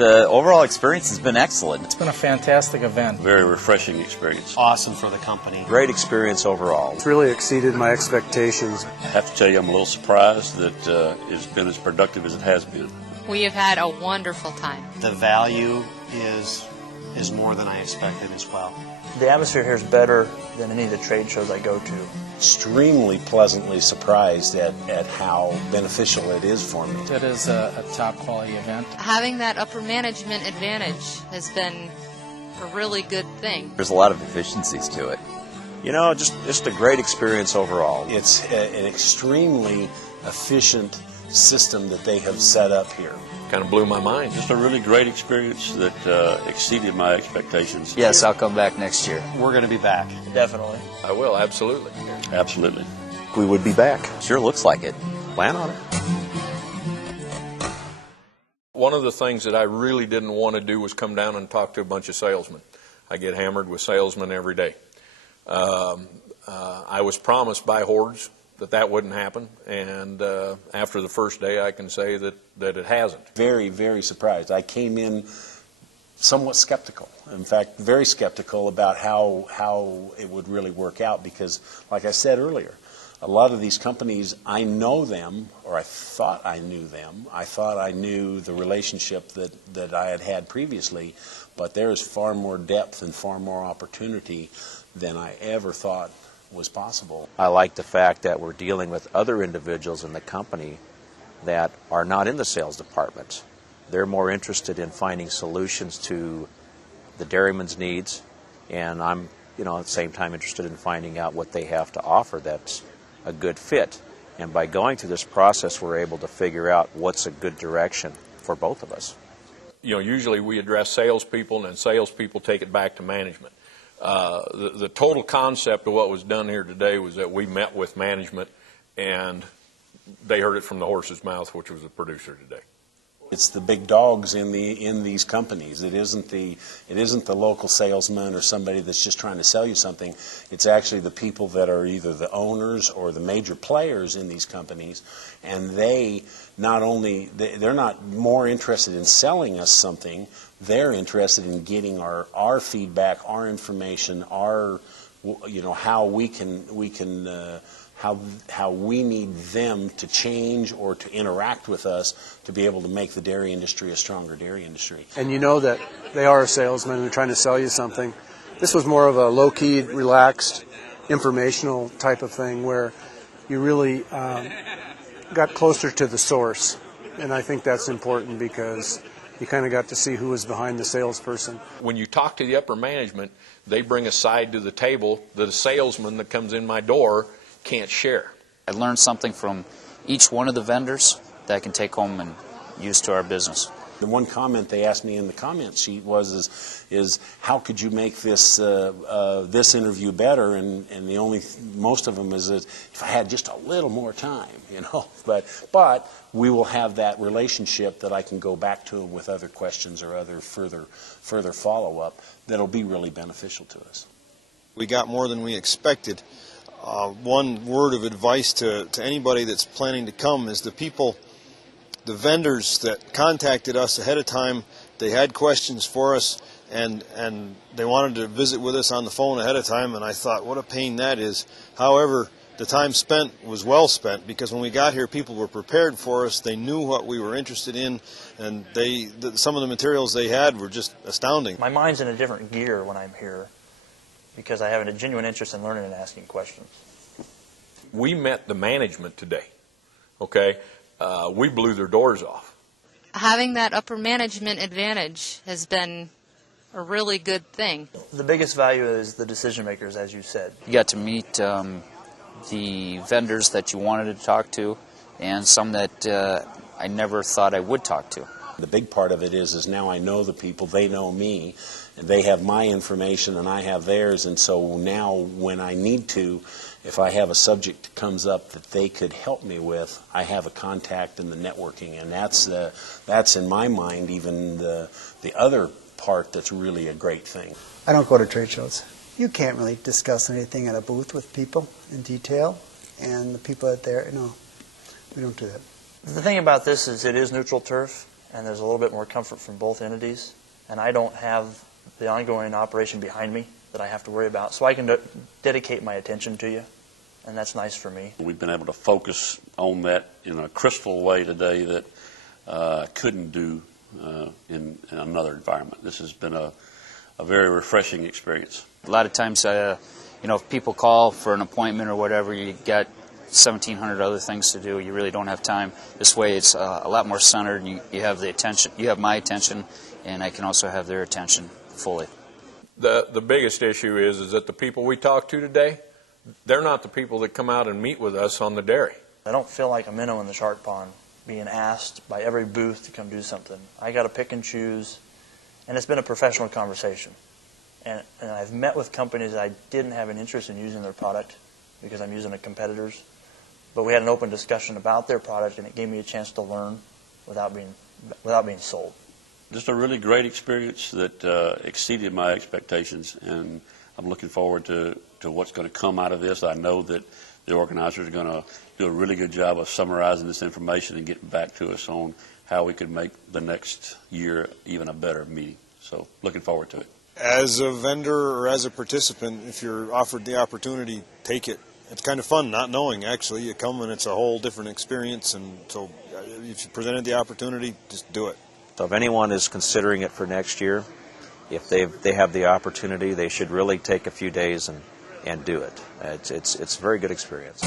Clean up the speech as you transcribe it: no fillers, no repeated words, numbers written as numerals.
The overall experience has been excellent. It's been a fantastic event. Very refreshing experience. Awesome for the company. Great experience overall. It's really exceeded my expectations. I have to tell you, I'm a little surprised that it's been as productive as it has been. We have had a wonderful time. The value is more than I expected as well. The atmosphere here is better than any of the trade shows I go to. Extremely pleasantly surprised at how beneficial it is for me. It is a top quality event. Having that upper management advantage has been a really good thing. There's a lot of efficiencies to it. You know, just a great experience overall. It's an extremely efficient system that they have set up here. Kind of blew my mind. Just a really great experience that exceeded my expectations. Yes, I'll come back next year. We're going to be back. Definitely. I will, absolutely. Absolutely. We would be back. Sure looks like it. Plan on it. One of the things that I really didn't want to do was come down and talk to a bunch of salesmen. I get hammered with salesmen every day. I was promised by Hordes that wouldn't happen, and after the first day I can say that it hasn't. Very, very surprised. I came in somewhat skeptical. In fact, very skeptical about how it would really work out because, like I said earlier, a lot of these companies, I know them, or I thought I knew them. I thought I knew the relationship that I had had previously, but there is far more depth and far more opportunity than I ever thought was possible. I like the fact that we're dealing with other individuals in the company that are not in the sales department. They're more interested in finding solutions to the dairyman's needs, and I'm, at the same time interested in finding out what they have to offer that's a good fit. And by going through this process, we're able to figure out what's a good direction for both of us. Usually we address salespeople, and then salespeople take it back to management. The total concept of what was done here today was that we met with management, and they heard it from the horse's mouth, which was the producer today. It's the big dogs in these companies. It isn't the local salesman or somebody that's just trying to sell you something. It's actually the people that are either the owners or the major players in these companies, and they're not more interested in selling us something. They're interested in getting our feedback, our information, how we need them to change or to interact with us to be able to make the dairy industry a stronger dairy industry. And you know that they are a salesman and they're trying to sell you something. This was more of a low-key, relaxed, informational type of thing where you really got closer to the source. And I think that's important because you kind of got to see who was behind the salesperson. When you talk to the upper management, they bring a side to the table that a salesman that comes in my door can't share. I learned something from each one of the vendors that I can take home and use to our business. The one comment they asked me in the comment sheet is how could you make this this interview better? And most of them is that if I had just a little more time, But we will have that relationship that I can go back to them with other questions or other further follow-up that'll be really beneficial to us. We got more than we expected. One word of advice to anybody that's planning to come is the vendors that contacted us ahead of time, they had questions for us, and they wanted to visit with us on the phone ahead of time, and I thought, what a pain that is. However, the time spent was well spent, because when we got here, people were prepared for us. They knew what we were interested in, and some of the materials they had were just astounding. My mind's in a different gear when I'm here because I have a genuine interest in learning and asking questions. We met the management today, okay? We blew their doors off. Having that upper management advantage has been a really good thing. The biggest value is the decision makers, as you said. You got to meet the vendors that you wanted to talk to, and some that I never thought I would talk to. The big part of it is now I know the people, they know me, and they have my information and I have theirs, and so now when I need to, if I have a subject that comes up that they could help me with, I have a contact in the networking, and that's in my mind even the other part that's really a great thing. I don't go to trade shows. You can't really discuss anything at a booth with people in detail, and the people out there, we don't do that. The thing about this is it is neutral turf, and there's a little bit more comfort from both entities, and I don't have the ongoing operation behind me that I have to worry about, so I can dedicate my attention to you, and that's nice for me. We've been able to focus on that in a crystal way today that couldn't do in another environment. This has been a very refreshing experience. A lot of times, if people call for an appointment or whatever, you got 1,700 other things to do. You really don't have time. This way, it's a lot more centered. You have the attention. You have my attention, and I can also have their attention fully. The biggest issue is that the people we talk to today, they're not the people that come out and meet with us on the dairy. I don't feel like a minnow in the shark pond being asked by every booth to come do something. I got to pick and choose, and it's been a professional conversation. And I've met with companies that I didn't have an interest in using their product because I'm using a competitor's. But we had an open discussion about their product, and it gave me a chance to learn without being sold. Just a really great experience that exceeded my expectations, and I'm looking forward to what's going to come out of this. I know that the organizers are going to do a really good job of summarizing this information and getting back to us on how we could make the next year even a better meeting. So looking forward to it. As a vendor or as a participant, if you're offered the opportunity, take it. It's kind of fun not knowing, actually. You come and it's a whole different experience, and so if you presented the opportunity, just do it. So if anyone is considering it for next year, if they have the opportunity, they should really take a few days and do it. It's a very good experience.